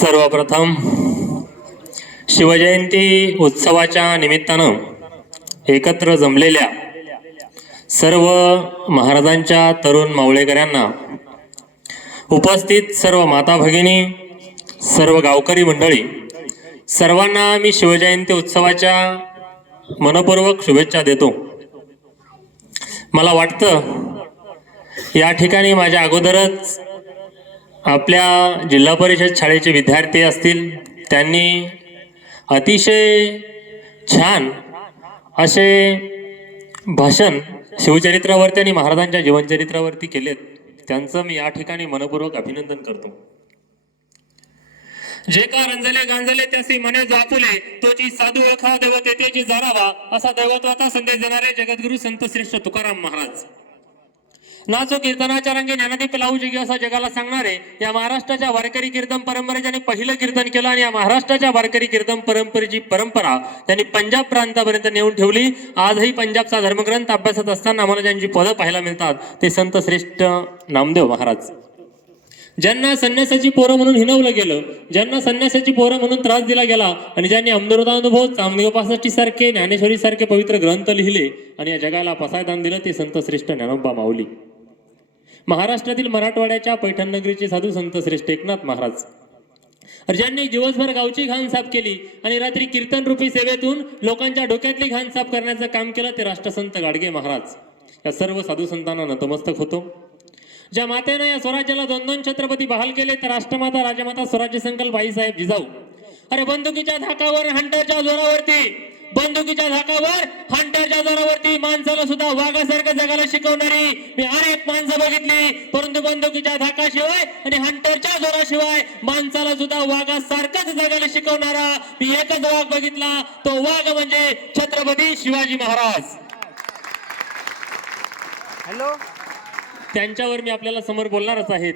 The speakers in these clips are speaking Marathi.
सर्वप्रथम शिवजयंती उत्सवाच्या निमित्तानं एकत्र जमलेल्या सर्व महाराजांच्या तरुण मावळेकरांना उपस्थित सर्व माता भगिनी सर्व गावकरी मंडळी सर्वांना मी शिवजयंती उत्सवाच्या मनपूर्वक शुभेच्छा देतो. मला वाटतं या ठिकाणी माझ्या अगोदरच आपल्या जिल्हा परिषद शाळेचे विद्यार्थी असतील त्यांनी अतिशय छान असे भाषण शिवचरित्रावरती आणि महाराजांच्या जीवनचरित्रावरती केलेत. त्यांचं मी या ठिकाणी मनपूर्वक अभिनंदन करतो. जे का रंजले गांजले त्यासी मने जापुले तोची साधू ओळखा दैवतेची जारावा असा दैवत्वाचा संदेश देणारे जगद्गुरु संत श्रेष्ठ तुकाराम महाराज. ना जो कीर्तनाच्या रंगी ज्ञानदीप लावू जगी असा जगाला सांगणारे या महाराष्ट्राच्या वारकरी कीर्तन परंपरेचे ज्याने पहिलं कीर्तन केलं आणि या महाराष्ट्राच्या वारकरी कीर्तन परंपरेची परंपरा त्यांनी पंजाब प्रांतापर्यंत नेऊन ठेवली. आजही पंजाबचा धर्मग्रंथ अभ्यासत असताना आम्हाला ज्यांची पदं पाहायला मिळतात ते संत श्रेष्ठ नामदेव महाराज. ज्यांना संन्यासाची पोरं म्हणून हिनवलं गेलं ज्यांना संन्यासाची पोरं म्हणून त्रास दिला गेला आणि ज्यांनी अमृतानुभव चामदेवपासाची सारखे ज्ञानेश्वरी सारखे पवित्र ग्रंथ लिहिले आणि या जगाला पसायदान दिलं ते संत श्रेष्ठ ज्ञानोबा माऊली. महाराष्ट्रातील मराठवाड्याच्या पैठण नगरीचे साधू संत श्रेष्ठ एकनाथ महाराज. ज्यांनी दिवसभर गावची घाण साफ केली आणि रात्री कीर्तन रूपी सेवेतून लोकांच्या डोक्यातली घाण साफ करण्याचं काम केलं ते राष्ट्रसंत गाडगे महाराज. या सर्व साधू संतांना नतमस्तक होतो. ज्या मातेनं या स्वराज्याला दोन दोन छत्रपती बहाल केले तर राष्ट्रमाता राजमाता स्वराज्य संकल्प बाईसाहेब जिजाऊ. अरे बंदुकीच्या धाकावर हंटरच्या जोरावरती बंदुकीच्या धाकावर हंटरच्या जोरावरती माणसाला सुद्धा वाघासारखं जगायला शिकवणारी मी अनेक माणसं बघितली. परंतु बंदुकीच्या धाकाशिवाय आणि हंटरच्या जोराशिवाय माणसाला सुद्धा वाघासारखंच जगायला शिकवणारा मी एकच वाघ बघितला. तो वाघ म्हणजे छत्रपती शिवाजी महाराज. हॅलो त्यांच्यावर मी आपल्याला समोर बोलणारच आहेत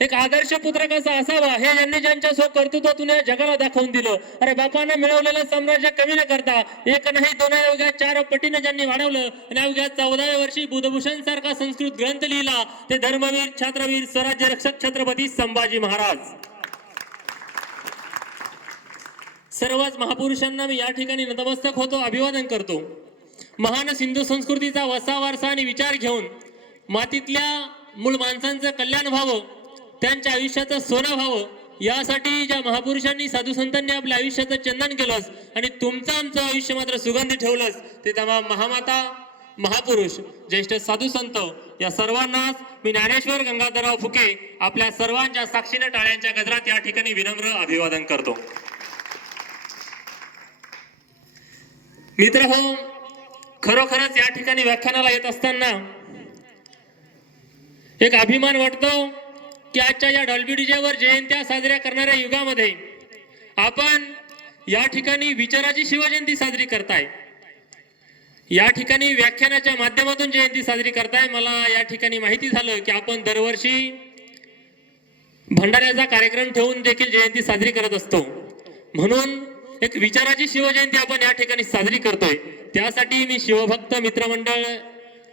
एक आदर्श पुत्र कसा असावा? हे यांनी ज्यांच्या स्व कर्तृत्वातून या जगाला दाखवून दिलं. अरे बापानं मिळवलेलं साम्राज्य कमी न करता एक नाही दोन अवघ्या चार पटीनं ज्यांनी वाढवलं आणि अवघ्या चौदाव्या वर्षी बुधभूषण सारखा संस्कृत ग्रंथ लिहिला ते धर्मवीर छात्रवीर स्वराज्य रक्षक छत्रपती संभाजी महाराज. सर्वच महापुरुषांना मी या ठिकाणी नतमस्तक होतो अभिवादन करतो. महान सिंधू संस्कृतीचा वसा वारसा आणि विचार घेऊन मातीतल्या मूळ माणसांचं कल्याण व्हावं त्यांच्या आयुष्याचं सोनं व्हावं यासाठी ज्या महापुरुषांनी साधू संतांनी आपल्या आयुष्याचं चंदन केलंस आणि तुमचं आमचं आयुष्य मात्र सुगंधी ठेवलंस ते तेव्हा महामाता महापुरुष ज्येष्ठ साधू संत या सर्वांनाच मी ज्ञानेश्वर गंगाधरराव फुके आपल्या सर्वांच्या साक्षीने टाळ्यांच्या गजरात या ठिकाणी विनम्र अभिवादन करतो. मित्र हो खरोखरच या ठिकाणी व्याख्यानाला येत असताना एक अभिमान वाटतो की आजच्या या डॉल्बी डीजेवर जयंत्या साजऱ्या करणाऱ्या युगामध्ये आपण या ठिकाणी विचाराची शिवजयंती साजरी करताय. या ठिकाणी व्याख्यानाच्या माध्यमातून जयंती साजरी करताय. मला या ठिकाणी माहिती झालं की आपण दरवर्षी भंडाऱ्याचा कार्यक्रम ठेवून देखील जयंती साजरी करत असतो. म्हणून एक विचाराची शिवजयंती आपण या ठिकाणी साजरी करतोय. त्यासाठी मी शिवभक्त मित्रमंडळ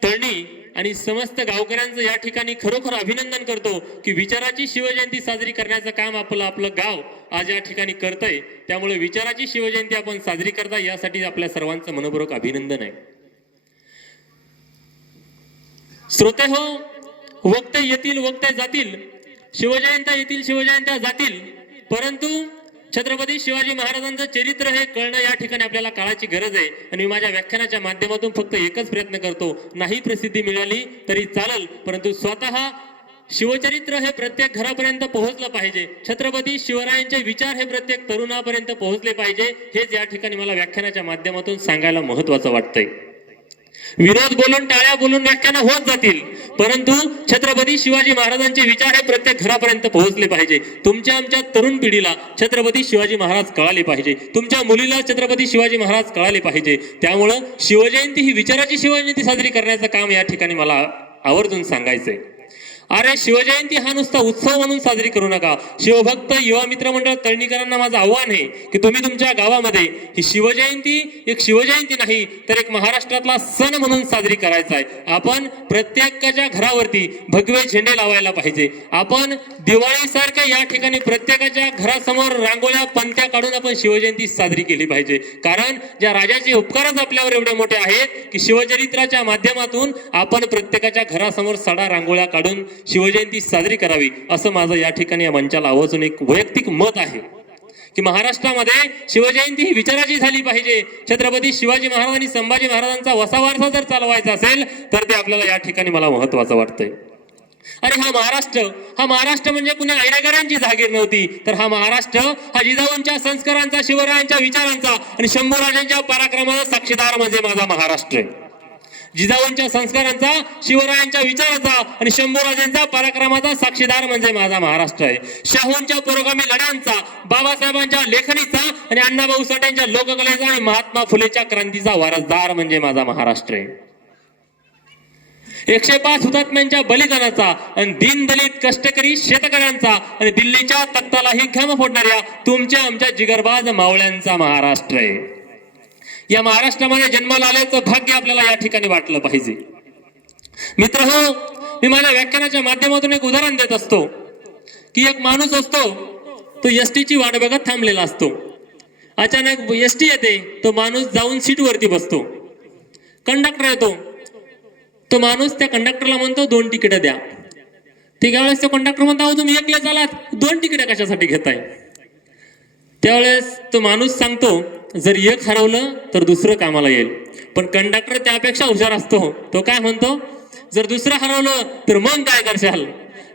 तळणी आणि समस्त गावकऱ्यांचं या ठिकाणी खरोखर अभिनंदन करतो की विचाराची शिवजयंती साजरी करण्याचं काम आपलं आपलं गाव आज या ठिकाणी करतंय. त्यामुळे विचाराची शिवजयंती आपण साजरी करता यासाठी आपल्या सर्वांचं मनपूर्वक अभिनंदन आहे. श्रोते हो वक्ते येतील वक्ते जातील. शिवजयंत्या येतील शिवजयंत्या जातील. परंतु छत्रपती शिवाजी महाराजांचं चरित्र हे कळणं या ठिकाणी आपल्याला काळाची गरज आहे. आणि मी माझ्या व्याख्यानाच्या माध्यमातून फक्त एकच प्रयत्न करतो. नाही प्रसिद्धी मिळाली तरी चालेल परंतु स्वतः शिवचरित्र हे प्रत्येक घरापर्यंत पोहोचलं पाहिजे. छत्रपती शिवरायांचे विचार हे प्रत्येक तरुणापर्यंत पोहोचले पाहिजे हेच या ठिकाणी मला व्याख्यानाच्या माध्यमातून सांगायला महत्वाचं वाटतंय. विरोध बोलून टाळ्या बोलून व्याख्यानं होत जातील. परंतु छत्रपती शिवाजी महाराजांचे विचार हे प्रत्येक घरापर्यंत पोहोचले पाहिजे. तुमच्या आमच्या तरुण पिढीला छत्रपती शिवाजी महाराज कळाले पाहिजे. तुमच्या मुलीला छत्रपती शिवाजी महाराज कळाले पाहिजे. त्यामुळं शिवजयंती ही विचाराची शिवजयंती साजरी करण्याचं काम या ठिकाणी मला आवर्जून सांगायचंय. अरे शिवजयंती हा नुसता उत्सव म्हणून साजरी करू नका. शिवभक्त युवा मित्र मंडळ तळणीकरांना माझं आव्हान आहे की तुम्ही तुमच्या गावामध्ये ही शिवजयंती एक शिवजयंती नाही तर एक महाराष्ट्रातला सण म्हणून साजरी करायचा आहे. आपण प्रत्येकाच्या घरावरती भगवे झेंडे लावायला पाहिजे. आपण दिवाळीसारख्या या ठिकाणी प्रत्येकाच्या घरासमोर रांगोळ्या पंत्या काढून आपण शिवजयंती साजरी केली पाहिजे. कारण ज्या राजाचे उपकारच आपल्यावर एवढे मोठे आहेत की शिवचरित्राच्या माध्यमातून आपण प्रत्येकाच्या घरासमोर सडा रांगोळ्या काढून शिवजयंती साजरी करावी असं माझं या ठिकाणी या मंचाला आवाजून एक वैयक्तिक मत आहे. की महाराष्ट्रामध्ये शिवजयंती ही विचाराची झाली पाहिजे. छत्रपती शिवाजी महाराज आणि संभाजी महाराजांचा वसा वारसा जर चालवायचा असेल तर ते आपल्याला या ठिकाणी मला महत्वाचं वाटतंय. आणि हा महाराष्ट्र हा महाराष्ट्र म्हणजे पुन्हा ऐरेकरांची जागीर नव्हती तर हा महाराष्ट्र हा जिजाऊंच्या संस्कारांचा शिवरायांच्या विचारांचा आणि शंभूराजांच्या पराक्रमाचा साक्षीदार म्हणजे माझा महाराष्ट्र आहे. जिजाऊंच्या संस्कारांचा शिवरायांच्या विचाराचा आणि शंभूराजांचा पराक्रमाचा साक्षीदार म्हणजे माझा महाराष्ट्र आहे. शाहूंच्या पुरोगामी लढ्यांचा बाबासाहेबांच्या लेखणीचा आणि अण्णाभाऊ साठेंच्या लोककलेचा आणि महात्मा फुलेच्या क्रांतीचा वारसदार म्हणजे माझा महाराष्ट्र आहे. एकशे पाच हुतात्म्यांच्या बलिदानाचा आणि दीनदलित कष्टकरी शेतकऱ्यांचा आणि दिल्लीच्या तख्तालाही घम फोडणाऱ्या तुमच्या आमच्या जिगरबाज मावळ्यांचा महाराष्ट्र आहे. या महाराष्ट्रामध्ये जन्माला आल्याचं भाग्य आपल्याला या ठिकाणी वाटलं पाहिजे. मित्र हो मी माझ्या व्याख्यानाच्या माध्यमातून एक उदाहरण देत असतो. की एक माणूस असतो तो एस ची वाट बघत थांबलेला असतो. अचानक एस टी येते तो माणूस जाऊन सीटवरती बसतो. कंडक्टर येतो. तो माणूस त्या कंडक्टरला म्हणतो दोन तिकीटं द्या. ते त्यावेळेस तो कंडक्टर म्हणतो अहो तुम्ही एकले चालात. दोन तिकीट कशासाठी घेताय? त्यावेळेस तो माणूस सांगतो जर एक हरवलं तर दुसरं कामाला येईल. पण कंडक्टर त्यापेक्षा हुशार असतो. तो काय म्हणतो जर दुसरं हरवलं तर मग काय करशाल?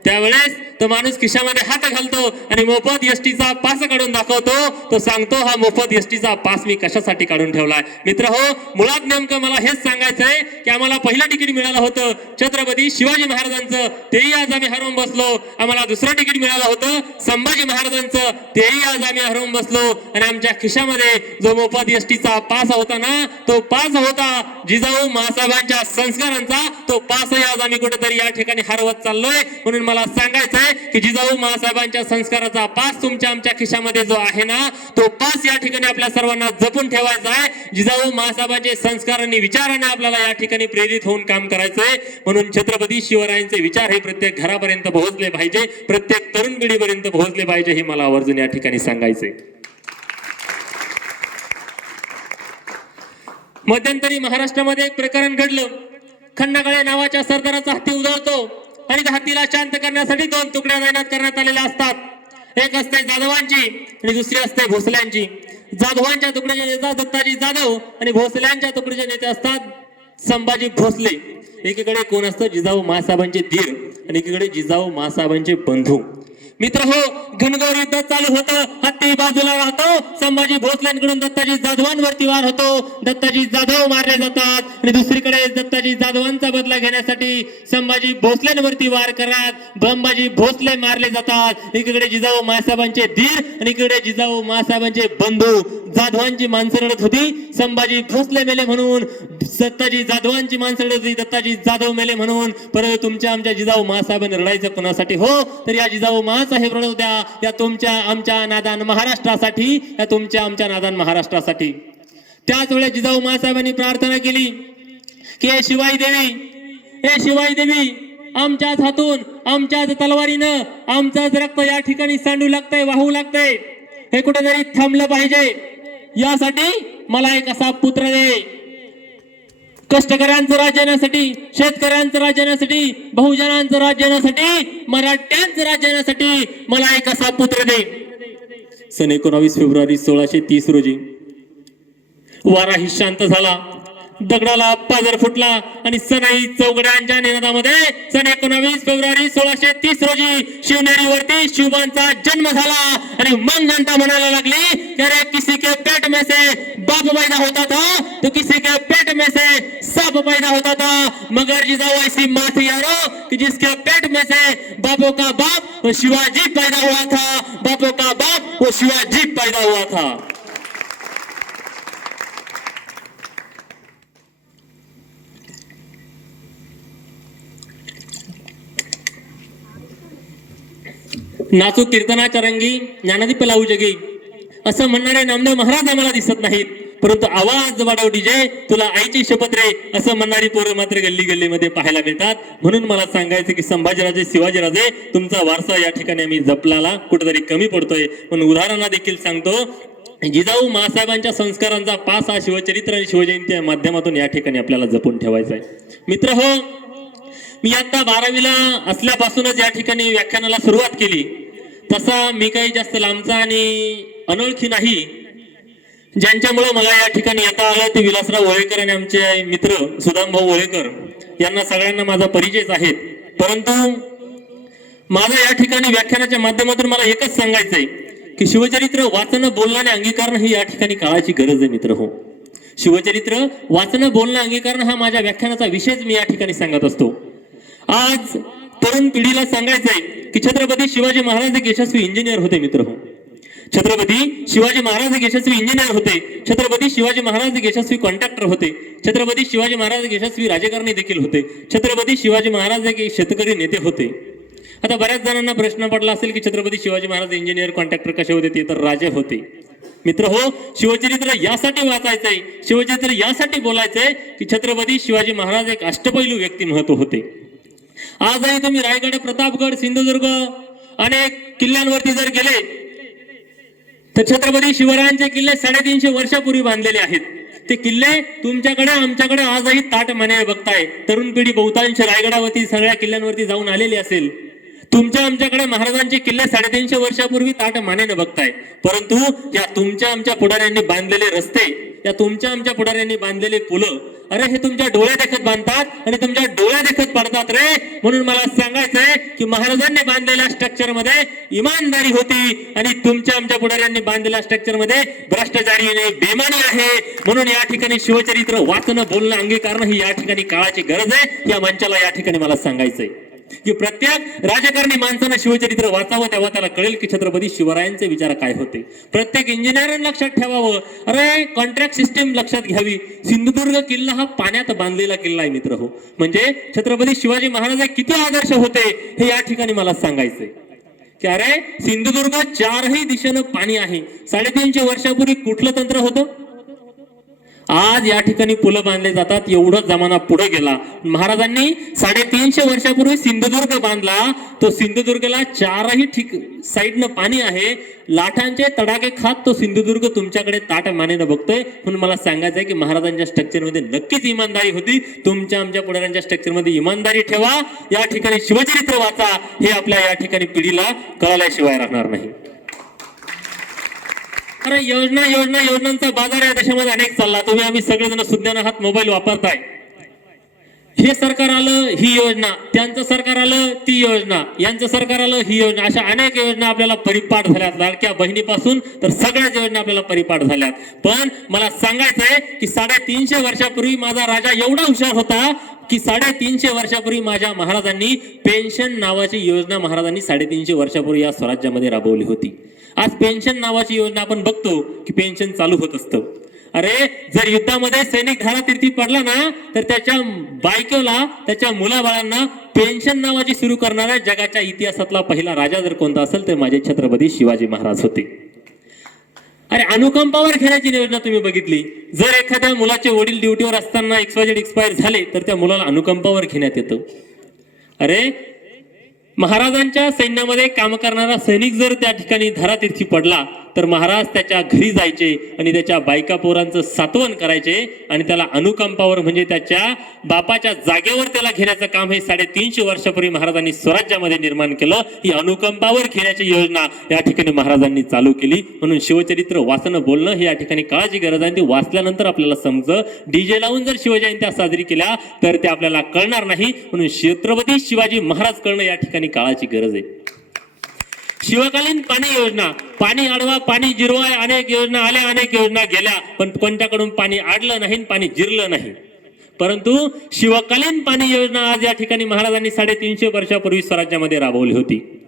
त्यावेळेस तो माणूस खिशामध्ये हात घालतो आणि मोफत एसटीचा पास काढून दाखवतो. तो सांगतो हा मोफत एसटीचा पास मी कशासाठी काढून ठेवलाय? मित्र हो मुळात नेमकं मला हेच सांगायचंय की आम्हाला पहिलं तिकीट मिळालं होतं छत्रपती शिवाजी महाराजांचं. तेही आज आम्ही हरवून बसलो. आम्हाला दुसरं तिकीट मिळालं होतं संभाजी महाराजांचं. तेही आज आम्ही हरवून बसलो. आणि आमच्या खिशामध्ये जो मोफत एसटीचा पास होता ना तो पास होता जिजाऊ महासाहेबांच्या संस्कारांचा. तो पासही आज आम्ही कुठेतरी या ठिकाणी हरवत चाललोय. म्हणून मला सांगायचंय की जिजाऊ महासाहेबांच्या संस्काराचा पास तुमच्या आमच्या खिशामध्ये जो आहे ना तो पास या ठिकाणी आपल्या सर्वांना जपून ठेवायचा आहे. जिजाऊ महासाहेबांचे संस्कार आणि विचाराने आपल्याला या ठिकाणी प्रेरित होऊन काम करायचंय. म्हणून छत्रपती शिवरायांचे विचार हे प्रत्येक घरापर्यंत पोहोचले पाहिजे. प्रत्येक तरुण पिढीपर्यंत पोहोचले पाहिजे हे मला आवर्जून या ठिकाणी सांगायचंय. मध्यंतरी महाराष्ट्रामध्ये एक प्रकरण घडलं. खंडाकाळे नावाच्या सरदाराचा हत्ती उधळतो. आणि त्या हत्तीला शांत करण्यासाठी दोन तुकड्या तैनात करण्यात आलेल्या असतात. एक असते जाधवांची आणि दुसरी असते भोसल्यांची. जाधवांच्या तुकड्याचे नेता दत्ताजी जाधव आणि भोसल्यांच्या तुकडीचे नेते असतात संभाजी भोसले. एकीकडे कोण असतं? जिजाऊ मासाहेबांचे धीर आणि एकीकडे जिजाऊ मासाहेबांचे बंधू. मित्र हो घनगौर युद्ध चालू होतं. हत्ती बाजूला राहतो संभाजी भोसल्यांकडून दत्ताजी जाधवांवरती वार होतो. दत्ताजी जाधव मारले जातात. आणि दुसरीकडे दत्ताजी जाधवांचा बदला घेण्यासाठी संभाजी भोसल्यांवरती वार करतात ब्रह्माजी भोसले मारले जातात. एकीकडे जिजाऊ मासाहेबांचे धीर आणि इकडे जिजाऊ मासाहेबांचे बंधू. जाधवांची माणसं रडत होती. संभाजी भोसले मेले म्हणून दत्ताजी जाधवांची माणसं रडत होती. दत्ताजी जाधव मेले म्हणून. परंतु तुमच्या आमच्या जिजाऊ मासाहेबांनी रडायचं कोणासाठी हो? तर या जिजाऊ मास महाराष्ट्राचं हे रडत द्या या तुमच्या आमच्या नादान महाराष्ट्रासाठी या तुमच्या आमच्या नादान महाराष्ट्रासाठी. त्याच वेळेस जिजाऊ महासाहेबांनी प्रार्थना केली की हे शिवाई देवी हे शिवाई देवी आमच्याच हातून आमच्याच तलवारीनं आमचंच रक्त या ठिकाणी सांडू लागतंय वाहू लागतंय. हे कुठेतरी थांबलं पाहिजे. यासाठी मला एक असा पुत्र दे. कष्टकऱ्यांचं राज्य येण्यासाठी शेतकऱ्यांचं राज्य येण्यासाठी बहुजनांचं राज्य येण्यासाठी मराठ्यांचं राज्य येण्यासाठी मला एक असा पुत्र दे. सन एकोणावीस फेब्रुवारी सोळाशे तीस रोजी वाराही शांत झाला. दगडाला पाजर फुटला आणि सनाई चौघड्यांच्या निनादामध्ये सन एकोणावीस फेब्रुवारी सोळाशे तीस रोजी शिवनेरीवरती शिवबांचा जन्म झाला. आणि मग जनता म्हणायला लागली की अरे किसी के पेट में से बाप पैदा होता था? तो किसी के पेट में से सब पैदा होता था। मगर जिजाऊ ऐसी माँ थी यारो कि जिसके पेट में से बापों का बाप वो शिवाजी पैदा हुआ था। बापों का बाप वो शिवाजी पैदा हुआ था। नाचू कीर्तनाच्या रंगी ज्ञानदीप लावू जगी. असं म्हणणारे नामदेव महाराज आम्हाला दिसत नाहीत. परंतु आवाज वाढव डीजे तुला आईची शपथ रे असं म्हणणारी पोरं मात्र गल्ली गल्लीमध्ये पाहायला मिळतात. म्हणून मला सांगायचं की संभाजीराजे शिवाजीराजे तुमचा वारसा या ठिकाणी आम्ही जपलाला. कुठेतरी कमी पडतोय. पण उदाहरणा देखील सांगतो. जिजाऊ मासाहेबांच्या संस्कारांचा पास हा शिवचरित्र आणि शिवजयंती या माध्यमातून या ठिकाणी आपल्याला जपून ठेवायचा आहे मित्र हो मी आता बारावीला असल्यापासूनच या ठिकाणी व्याख्यानाला सुरुवात केली. तसा मी काही जास्त लांबचा आणि अनोळखी नाही. ज्यांच्यामुळे मला या ठिकाणी येता आलं ते विलासराव ओळेकर आणि आमचे मित्र सुदामभाऊ ओळेकर यांना सगळ्यांना माझा परिचयच आहे. परंतु माझं या ठिकाणी व्याख्यानाच्या माध्यमातून मला एकच सांगायचंय की शिवचरित्र वाचणं बोलणं आणि अंगीकारणं ही या ठिकाणी काळाची गरज आहे मित्र हो. शिवचरित्र वाचणं बोलणं अंगीकारण हा माझ्या व्याख्यानाचा विषयच मी या ठिकाणी सांगत असतो. आज तरुण पिढीला सांगायचंय की छत्रपती शिवाजी महाराज एक यशस्वी इंजिनियर होते मित्र हो. छत्रपती शिवाजी महाराज एक यशस्वी इंजिनियर होते. छत्रपती शिवाजी महाराज एक यशस्वी कॉन्ट्रॅक्टर होते. छत्रपती शिवाजी महाराज एक यशस्वी राजकारणी देखील होते. छत्रपती शिवाजी महाराज एक शेतकरी नेते होते. आता बऱ्याच जणांना प्रश्न पडला असेल की छत्रपती शिवाजी महाराज इंजिनियर कॉन्ट्रॅक्टर कसे होते? ते तर राजे होते. मित्र हो शिवचरित्र यासाठी वाचायचंय. शिवचरित्र यासाठी बोलायचंय की छत्रपती शिवाजी महाराज एक अष्टपैलू व्यक्तिमत्व होते. आजही तुम्ही रायगड प्रतापगड सिंधुदुर्ग अनेक किल्ल्यांवरती जर गेले तर छत्रपती शिवरायांचे किल्ले साडेतीनशे वर्षापूर्वी बांधलेले आहेत. ते किल्ले तुमच्याकडे आमच्याकडे आजही ताट मने बघताय. तरुण पिढी बहुतांश रायगडावरती सगळ्या किल्ल्यांवरती जाऊन आलेली असेल. तुमच्या आमच्याकडे महाराजांचे किल्ले साडेतीनशे वर्षापूर्वी ताट मानेने बघताय. परंतु या तुमच्या आमच्या पुढाऱ्यांनी बांधलेले रस्ते या तुमच्या आमच्या पुढाऱ्यांनी बांधलेले पुलं अरे हे तुमच्या डोळ्या देखत बांधतात आणि तुमच्या डोळ्या देखत पडतात रे. म्हणून मला सांगायचंय की महाराजांनी बांधलेल्या स्ट्रक्चरमध्ये इमानदारी होती आणि तुमच्या आमच्या पुढाऱ्यांनी बांधलेल्या स्ट्रक्चरमध्ये भ्रष्टाचारी नाही बेमानी आहे. म्हणून या ठिकाणी शिवचरित्र वाचणं बोलणं अंगीकारणं ही या ठिकाणी काळाची गरज आहे. या मंचाला या ठिकाणी मला सांगायचंय. की प्रत्येक राजकारणी माणसानं शिवचरित्र वाचावं तेव्हा त्याला कळेल की छत्रपती शिवरायांचे विचार काय होते. प्रत्येक इंजिनियरने लक्षात ठेवावं अरे कॉन्ट्रॅक्ट सिस्टीम लक्षात घ्यावी. सिंधुदुर्ग किल्ला हा पाण्यात बांधलेला किल्ला आहे मित्र हो. म्हणजे छत्रपती शिवाजी महाराज किती आदर्श होते हे या ठिकाणी मला सांगायचंय. की अरे सिंधुदुर्ग चारही दिशेनं पाणी आहे. साडेतीनशे वर्षापूर्वी कुठलं तंत्र होतं? आज या ठिकाणी पुलं बांधले जातात. एवढा जमाना पुढे गेला. महाराजांनी साडेतीनशे वर्षापूर्वी सिंधुदुर्ग बांधला. तो सिंधुदुर्गला चारही ठिक साईडनं पाणी आहे. लाटांचे तडाके खात तो सिंधुदुर्ग तुमच्याकडे ताट मानेनं बघतोय. म्हणून मला सांगायचं आहे की महाराजांच्या स्ट्रक्चरमध्ये नक्कीच इमानदारी होती. तुमच्या आमच्या पुढाऱ्यांच्या स्ट्रक्चरमध्ये इमानदारी ठेवा. या ठिकाणी शिवचरित्र वाचा. हे आपल्या या ठिकाणी पिढीला कळाल्याशिवाय राहणार नाही. अरे योजना योजना योजनांचा बाजार या देशामध्ये अनेक चालला. तुम्ही आम्ही सगळेजण सुज्ञान आहात मोबाईल वापरताय. हे सरकार आलं ही योजना. त्यांचं सरकार आलं ती योजना. यांचं सरकार आलं ही योजना. अशा अनेक योजना आपल्याला परिपाठ झाल्यात. लाडक्या बहिणीपासून तर सगळ्याच योजना आपल्याला परिपाठ झाल्यात. पण मला सांगायचंय की साडेतीनशे वर्षापूर्वी माझा राजा एवढा हुशार होता की साडेतीनशे वर्षापूर्वी माझ्या महाराजांनी पेन्शन नावाची योजना महाराजांनी साडेतीनशे वर्षापूर्वी या स्वराज्यामध्ये राबवली होती. आज पेन्शन नावाची योजना आपण बघतो की पेन्शन चालू होत असतं. अरे जर युद्धामध्ये सैनिक धारातीर्थी पडला ना तर त्याच्या बायकोला त्याच्या मुलाबाळांना पेन्शन नावाची सुरू करणाऱ्या जगाच्या इतिहासातला पहिला राजा जर कोणता असेल तर माझे छत्रपती शिवाजी महाराज होते. अरे अनुकंपावर घेण्याची योजना तुम्ही बघितली. जर एखाद्या मुलाचे वडील ड्युटीवर असताना एक्सवायजेड एक्सपायर झाले तर त्या मुलाला अनुकंपावर घेण्यात येतं. अरे महाराजांच्या सैन्यामध्ये काम करणारा सैनिक जर त्या ठिकाणी धरातीर्थी पडला तर महाराज त्याच्या घरी जायचे आणि त्याच्या बायका पोरांचं सातवन करायचे आणि त्याला अनुकंपावर म्हणजे त्याच्या बापाच्या जागेवर त्याला घेण्याचं काम हे साडेतीनशे वर्षापूर्वी महाराजांनी स्वराज्यामध्ये निर्माण केलं. ही अनुकंपावर घेण्याची योजना या ठिकाणी महाराजांनी चालू केली. म्हणून शिवचरित्र वाचणं बोलणं हे या ठिकाणी काळाची गरज आहे. ती वाचल्यानंतर आपल्याला समज डीजे लावून जर शिवजयंत्या साजरी केल्या तर ते आपल्याला कळणार नाही. म्हणून छत्रपती शिवाजी महाराज कळणं या ठिकाणी काळाची गरज आहे. शिवकालीन पाणी योजना. पाणी अडवा पाणी जिरवा अनेक योजना आल्या अनेक योजना गेल्या. पण कोणत्याकडून पाणी आडलं नाही आणि पाणी जिरलं नाही? परंतु शिवकालीन पाणी योजना आज या ठिकाणी महाराजांनी साडेतीनशे वर्षापूर्वी स्वराज्यामध्ये राबवली होती.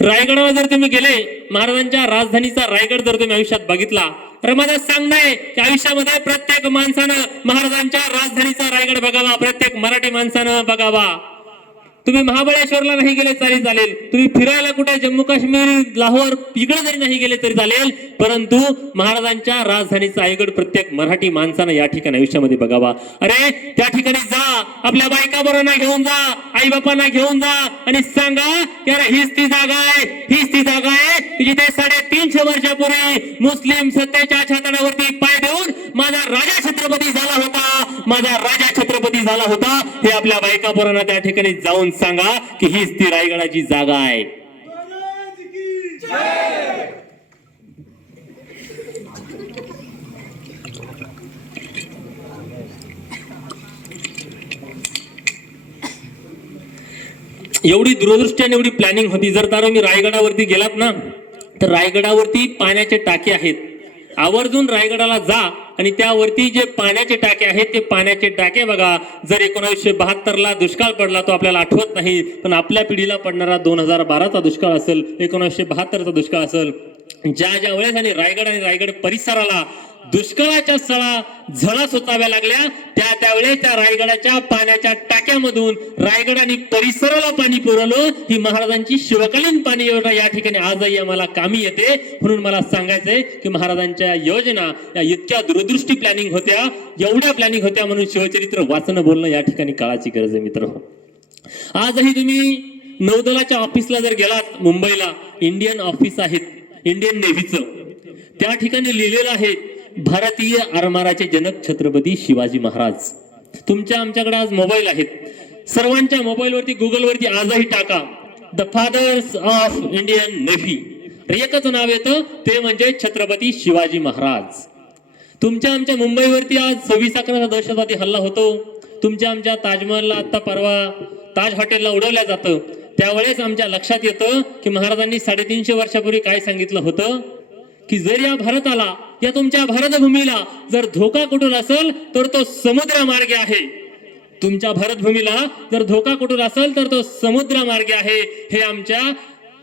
रायगडावर जर तुम्ही गेले महाराजांच्या राजधानीचा रायगड जर तुम्ही आयुष्यात बघितला तर माझं सांगणं आहे की आयुष्यामध्ये प्रत्येक माणसानं महाराजांच्या राजधानीचा रायगड बघावा प्रत्येक मराठी माणसानं बघावा. तुम्ही महाबळेश्वरला नाही गेले तरी चालेल. तुम्ही फिरायला कुठे जम्मू काश्मीर लाहोर इकडे जरी नाही गेले तरी चालेल. परंतु महाराजांच्या राजधानीचा आयगड प्रत्येक मराठी माणसानं या ठिकाणी आयुष्यामध्ये बघावा. अरे त्या ठिकाणी जा. आपल्या बायका बरोबर घेऊन जा. आई बापांना घेऊन जा. आणि सांगा की अरे हीच ती जागा आहे. हीच ती जागा आहे. जिथे साडेतीनशे वर्षापूर्वी मुस्लिम सत्तेच्या छातडावरती पाय देऊन माझा राजा छत्रपती झाला होता. माझा राजा छत्रपती झाला होता. हे आपल्या बायका त्या ठिकाणी जाऊन सांगा की हीच ती रायगडाची जागा आहे. एवढी दूरदृष्टी आणि एवढी प्लॅनिंग होती. जर तारा मी रायगडावरती गेलात ना तर रायगडावरती पाण्याचे टाके आहेत. आवर्जून रायगडाला जा. आणि त्यावरती जे पाण्याचे टाके आहेत ते पाण्याचे टाके बघा. जर एकोणीसशे बहात्तरला दुष्काळ पडला तो आपल्याला आठवत नाही. पण आपल्या पिढीला पडणारा दोन हजार बाराचा दुष्काळ असेल एकोणीसशे बहात्तरचा दुष्काळ असेल. ज्या ज्या वेळेस आणि रायगड आणि रायगड परिसराला दुष्काळाच्या सळा झळा सोताव्या लागल्या. त्या त्यावेळेस त्या रायगडाच्या पाण्याच्या टाक्यामधून रायगड आणि परिसराला पाणी पुरवलं. ही महाराजांची शिवकालीन पाणी योजना या ठिकाणी आजही आम्हाला कामी येते. म्हणून मला सांगायचंय की महाराजांच्या योजना या इतक्या दूरदृष्टी प्लॅनिंग होत्या. एवढ्या प्लॅनिंग होत्या म्हणून शिवचरित्र वाचणं बोलणं या ठिकाणी काळाची गरज आहे मित्र आजही तुम्ही नौदलाच्या ऑफिसला जर गेलात मुंबईला इंडियन ऑफिस आहेत इंडियन नेव्हीचं त्या ठिकाणी लिहिलेलं आहे भारतीय आरमाराचे जनक छत्रपती शिवाजी महाराज. तुमच्या आमच्याकडे आज मोबाईल आहेत. सर्वांच्या मोबाईलवरती गुगलवरती आजही टाका. The fathers of Indian navy एकच नाव येतं ते म्हणजे छत्रपती शिवाजी महाराज. तुमच्या आमच्या मुंबईवरती आज सव्वीस अकराचा दहशतवादी हल्ला होतो. तुमच्या आमच्या ताजमहलला आत्ता परवा ताज हॉटेलला उडवल्या जातं. त्यावेळेस आमच्या लक्षात येतं की महाराजांनी साडेतीनशे वर्षापूर्वी काय सांगितलं होतं? की जर या भारताला या तुमच्या भारतभूमीला जर धोका कुठून असेल तर तो समुद्र मार्ग आहे. तुमच्या भारतभूमीला जर धोका कुठून असेल तर तो समुद्र मार्ग आहे. हे आमच्या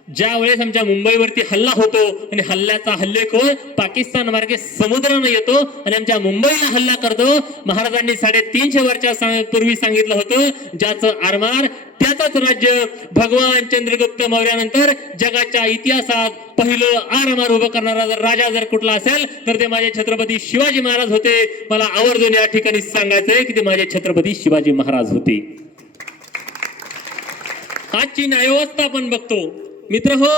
ज्या वेळेस आमच्या मुंबईवरती हल्ला होतो आणि हल्ल्याचा हल्लेखोर पाकिस्तान मार्गे समुद्रानं येतो आणि आमच्या मुंबईला हल्ला करतो महाराजांनी साडेतीनशे वर्षा पूर्वी सांगितलं होतं ज्याचं आरमार त्याचाच राज्य भगवान चंद्रगुप्त मौर्यानंतर जगाच्या इतिहासात पहिलं आरमार उभं करणारा जर राजा जर कुठला असेल तर ते माझे छत्रपती शिवाजी महाराज होते. मला आवर्जून या ठिकाणी सांगायचंय की ते माझे छत्रपती शिवाजी महाराज होते. आजची न्यायव्यवस्था आपण बघतो. मित्र हो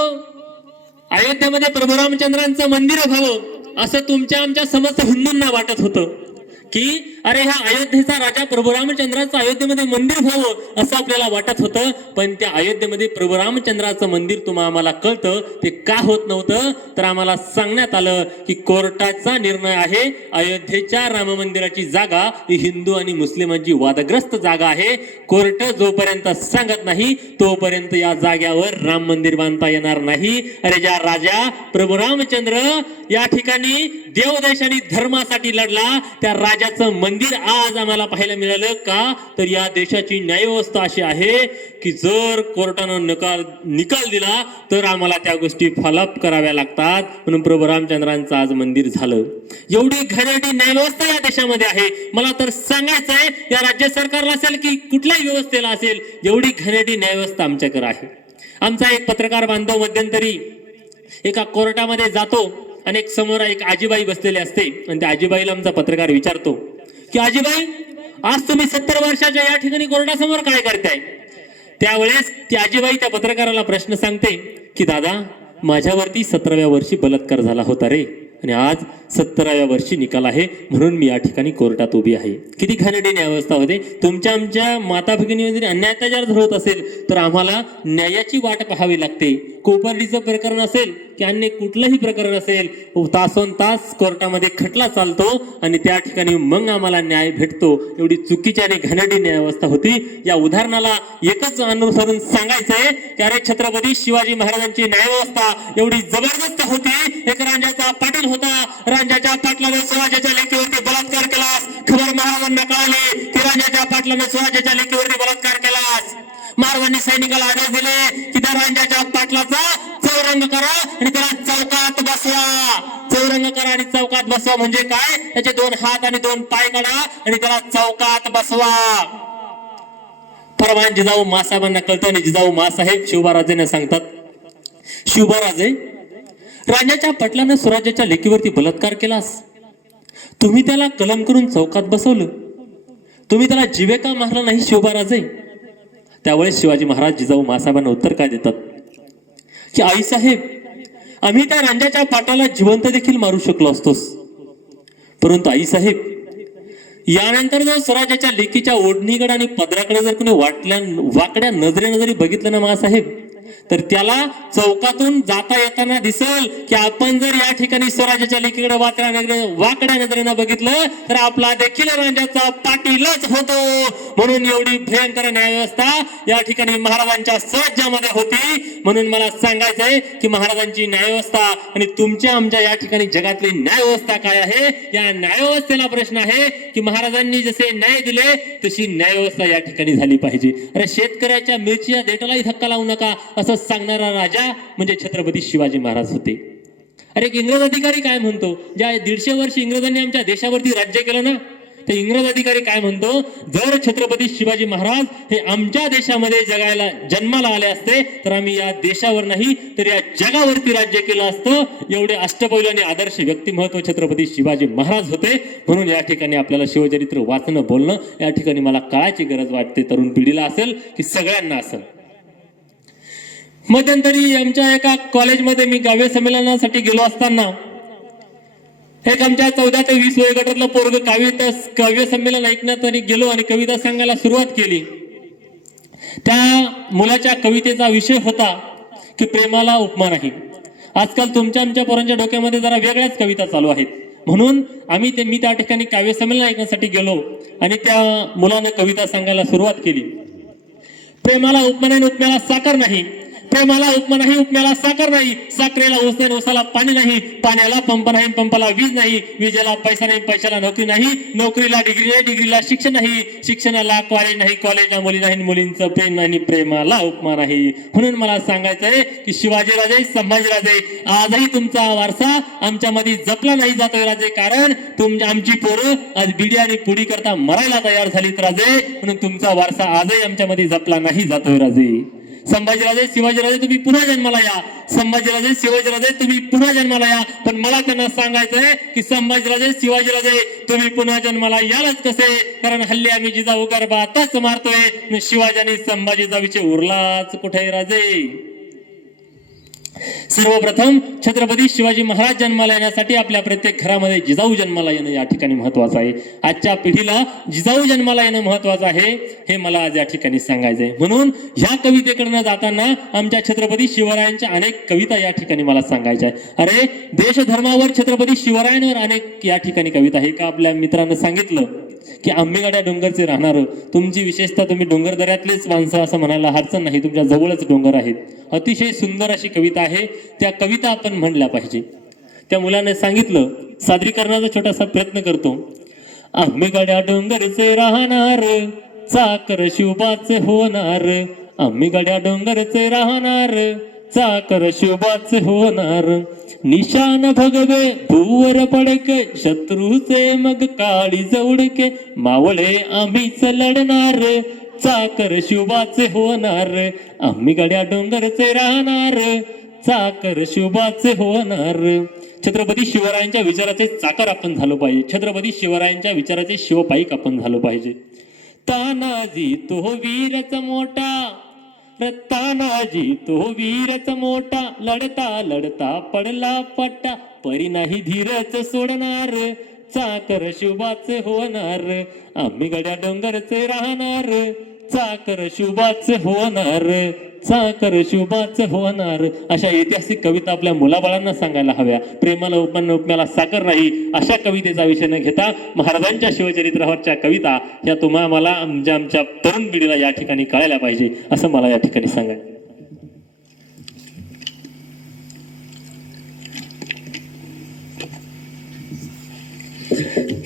अयोध्येमध्ये प्रभू रामचंद्रांचं मंदिर व्हावं असं तुमच्या आमच्या समस्त हिंदूंना वाटत होतं की अरे ह्या अयोध्येचा राजा प्रभू रामचंद्राचं अयोध्येमध्ये मंदिर व्हावं असं आपल्याला वाटत होतं पण त्या अयोध्येमध्ये प्रभू रामचंद्राचं मंदिर तुम्हाला आम्हाला कळतं ते का होत नव्हतं? तर आम्हाला सांगण्यात आलं की कोर्टाचा निर्णय आहे अयोध्येच्या राम मंदिराची जागा ही हिंदू आणि मुस्लिमांची वादग्रस्त जागा आहे. कोर्ट जोपर्यंत सांगत नाही तोपर्यंत या जाग्यावर राम मंदिर बांधता येणार नाही. अरे ज्या राजा प्रभू रामचंद्र या ठिकाणी देवदेश आणि धर्मासाठी लढला त्या राजाचं मंदिर आज आम्हाला पाहायला मिळालं का? तर या देशाची न्यायव्यवस्था अशी आहे की जर कोर्टानं निकाल निकाल दिला तर आम्हाला त्या गोष्टी फॉलोअप कराव्या लागतात. म्हणून प्रभू रामचंद्रांचं आज मंदिर झालं. एवढी घाणेरडी न्यायव्यवस्था या देशामध्ये आहे. मला तर सांगायचं आहे या राज्य सरकारला असेल की कुठल्याही व्यवस्थेला असेल एवढी घाणेरडी न्यायव्यवस्था आमच्याकडे आहे. आमचा एक पत्रकार बांधव मध्यंतरी एका कोर्टामध्ये जातो आणि एक समोर एक आजीबाई बसलेली असते. आणि त्या आजीबाईला आमचा पत्रकार विचारतो की आजीबाई आज तुम्ही सत्तर वर्षाच्या या ठिकाणी कोर्टासमोर काय करताय? त्यावेळेस ती आजीबाई त्या पत्रकाराला प्रश्न सांगते की दादा माझ्यावरती सतराव्या वर्षी बलात्कार झाला होता रे. आणि आज सत्तराव्या वर्षी निकाल आहे. म्हणून मी या ठिकाणी कोर्टात उभी आहे. किती घाणेरडी न्यायव्यवस्था होते. तुमच्या आमच्या माता भगिनी जरी अन्याय अत्याचार जर होत असेल तर आम्हाला न्यायाची वाट पाहावी लागते. कोपर्डीचं प्रकरण असेल की अन्य कुठलंही प्रकरण असेल तासोन तास कोर्टामध्ये खटला चालतो आणि त्या ठिकाणी मग आम्हाला न्याय भेटतो. एवढी चुकीची आणि घाणेरडी न्यायव्यवस्था होती. या उदाहरणाला एकच अनुसरून सांगायचंय की अरे छत्रपती शिवाजी महाराजांची न्यायव्यवस्था एवढी जबरदस्त होती. एक पाटील पाटील होता. रांजाच्या पाटलाने स्वराज्याच्या लेखीवरती बलात्कार केलास. खबर महाराजांना कळाली की रांजाच्या पाटलाने स्वराज्याच्या लेखीवरती बलात्कार केलास. मारवानी सैनिकाला आदेश दिले की त्या रांजाच्या पाटलाचा चौरंग करा आणि त्याला चौकात बसवा. चौरंग करा आणि चौकात बसवा म्हणजे काय? त्याचे दोन हात आणि दोन पाय काढा आणि त्याला चौकात बसवा. परमान जिजाऊ मासाहेबांना कळतं आणि जिजाऊ मासाहेब शिवबाराजेंना सांगतात. शिवबाराजे राजाच्या पटलानं स्वराज्याच्या लेकीवरती बलात्कार केलास. तुम्ही त्याला कलम करून चौकात बसवलं. तुम्ही त्याला जिवे का मारला नाही शिवबाराजे? त्यावेळेस शिवाजी महाराज जिजाऊ मासाहेबांना उत्तर काय देतात? की आईसाहेब आम्ही त्या रांजाच्या पाटाला जिवंत देखील मारू शकलो असतोस. परंतु आईसाहेब यानंतर जर स्वराज्याच्या लेकीच्या ओढणीकडे आणि पदराकडे जर कोणी वाटल्या वाकड्या नजरेनं जरी बघितलं ना मासाहेब तर त्याला चौकातून जाता येताना दिसेल की आपण जर या ठिकाणी स्वराज्याच्या लेकीकडे वाकड्या नजरे वाकड्या नजरेनं बघितलं तर आपला देखील राजाचा पाटीलच होतो. म्हणून एवढी भयंकर न्यायव्यवस्था या ठिकाणी महाराजांच्या स्वराज्यामध्ये होती. म्हणून मला सांगायचंय की महाराजांची न्यायव्यवस्था आणि तुमच्या आमच्या या ठिकाणी जगातली न्यायव्यवस्था काय आहे? या न्यायव्यवस्थेला प्रश्न आहे की महाराजांनी जसे न्याय दिले तशी न्यायव्यवस्था या ठिकाणी झाली पाहिजे. अरे शेतकऱ्याच्या मिरचीच्या देठालाही धक्का लावू नका. असं सांगणारा राजा म्हणजे छत्रपती शिवाजी महाराज होते. अरे एक इंग्रज अधिकारी काय म्हणतो? ज्या दीडशे वर्ष इंग्रजांनी आमच्या देशावरती राज्य केलं ना तर इंग्रज अधिकारी काय म्हणतो? जर छत्रपती शिवाजी महाराज हे आमच्या देशामध्ये जगायला जन्माला आले असते तर आम्ही या देशावर नाही तर या जगावरती राज्य केलं असतं. एवढे अष्टपैलू आणि आदर्श व्यक्तिमत्व छत्रपती शिवाजी महाराज होते. म्हणून या ठिकाणी आपल्याला शिवचरित्र वाचणं बोलणं या ठिकाणी मला काळाची गरज वाटते तरुण पिढीला असेल की सगळ्यांना असेल. मध्यंतरी आमच्या एका कॉलेजमध्ये मी काव्य संमेलनासाठी गेलो असताना एक आमच्या चौदा ते वीस वयोगटातलं पोरग काव्य काव्य संमेलन ऐकण्यात आणि गेलो आणि कविता सांगायला सुरुवात केली. त्या मुलाच्या कवितेचा विषय होता की प्रेमाला उपमा नाही. आजकाल तुमच्या आमच्या पोरांच्या डोक्यामध्ये जरा वेगळ्याच कविता चालू आहेत. म्हणून आम्ही ते मी त्या ठिकाणी काव्य संमेलन ऐकण्यासाठी गेलो आणि त्या मुलानं कविता सांगायला सुरुवात केली. प्रेमाला उपमा नाही उपम्याला साखर नाही. प्रेमाला उपमा नाही उपम्याला साखर नाही. साखरेला ऊस नाही ऊसाला पाणी नाही. पाण्याला पंप नाही पंपाला वीज नाही. विजेला पैसा नाही पैशाला नोकरी नाही. नोकरीला डिग्री नाही डिग्रीला शिक्षण नाही. शिक्षणाला कॉलेज नाही कॉलेजला मुली नाही मुलींचं प्रेम नाही प्रेमाला उपमा नाही. म्हणून मला सांगायचंय की शिवाजीराजे संभाजीराजे आजही तुमचा वारसा आमच्यामध्ये जपला नाही जातोय राजे. कारण तुमच्या आमची पोरं आज बिडी आणि पुडी करता मरायला तयार झालीत राजे. म्हणून तुमचा वारसा आजही आमच्यामध्ये जपला नाही जातोय राजे. संभाजीराजे शिवाजीराजे तुम्ही पुन्हा जन्माला या. संभाजीराजे शिवाजीराजे तुम्ही पुन्हा जन्माला या. पण मला त्यांना सांगायचंय की संभाजीराजे शिवाजीराजे तुम्ही पुन्हा जन्माला यालच कसे? कारण हल्ली आम्ही जिजाऊ आताच मारतोय. शिवाजी आणि संभाजीचा विषय उरलाच कुठे राजे? सर्वप्रथम छत्रपती शिवाजी महाराज जन्माला येण्यासाठी आपल्या प्रत्येक घरामध्ये जिजाऊ जन्माला येणं या ठिकाणी महत्वाचं आहे. आजच्या पिढीला जिजाऊ जन्माला येणं महत्वाचं आहे हे मला आज या ठिकाणी सांगायचं आहे. म्हणून ह्या कवितेकडनं जाताना आमच्या छत्रपती शिवरायांच्या अनेक कविता या ठिकाणी मला सांगायच्या आहे अरे देशधर्मावर छत्रपती शिवरायांवर अनेक या ठिकाणी कविता आहे. का आपल्या मित्रानं सांगितलं? की आम्ही गाड्या डोंगरचे राहणार. तुमची विशेषतः तुम्ही डोंगर दऱ्यातलेच माणसं असं म्हणायला हरचं नाही. तुमच्या जवळच डोंगर आहेत. अतिशय सुंदर अशी कविता आहे. त्या कविता आपण म्हणल्या पाहिजे. त्या मुलाने सांगितलं सादरीकरणाचा छोटासा प्रयत्न करतो. आम्ही गाड्या डोंगरचे राहणार चाकर शिवबाच होणार. आम्ही गाड्या डोंगरचे राहणार चाकर शुभाच होणार. निशान भगवे भूवर पडके शत्रूचे मग काळी जवडके मावळे आम्हीच लढणार. चाकर शिवबाचे होणार आम्ही गड्या डोंगरचे राहणार. चाकर शिवबाचे होणार. छत्रपती शिवरायांच्या विचाराचे चाकर आपण झालो पाहिजे. छत्रपती शिवरायांच्या विचाराचे शिवपाईक आपण झालो पाहिजे. तानाजी तो वीरच मोठा. रत्तानाजी तो वीरच मोठा लढता लढता पडला पट्टा. परी नाही धीरच सोडणार चाकर शुभाचे होणार. आम्ही गड्या डोंगरचे राहणार चाकर शुभाचे होणार. साखर शुभाच होणार. अशा ऐतिहासिक कविता आपल्या मुलाबाळांना सांगायला हव्या. प्रेमाला उपन्न उपम्याला साकर नाही अशा कवितेचा विषय न घेता महाराजांच्या शिवचरित्रावरच्या कविता या तुम्हाला मला आमच्या आमच्या तरुण पिढीला या ठिकाणी कळायला पाहिजे असं मला या ठिकाणी सांगायचं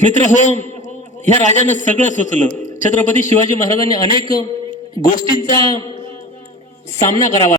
मित्र हो ह्या राजानं सगळं सुचलं. छत्रपती शिवाजी महाराजांनी अनेक गोष्टींचा सामना करावा